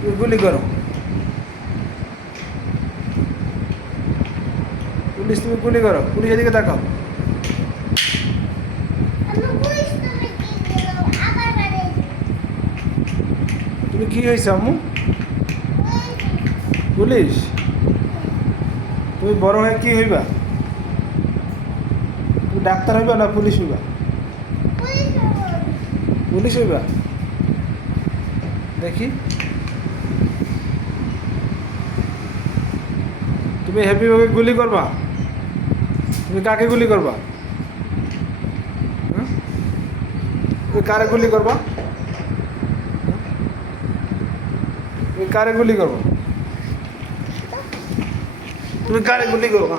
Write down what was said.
তুমি গুলি করো। পুলিশ, তুমি গুলি করো। পুলিশের দিকে তাকাও। তুমি কি হয়েছে আম্মু? পুলিশ? তুমি বড় হয়ে কি হইবা? তুমি ডাক্তার হইবা না পুলিশ হইবা? পুলিশ হইবা? দেখি। তুমি হ্যাপিভাবে গুলি করবা? তুমি কাকে গুলি করবা? হ্যাঁ? তুমি কারে গুলি করবা? তুমি কারে গুলি করবা? তুমি কারে গুলি করবা?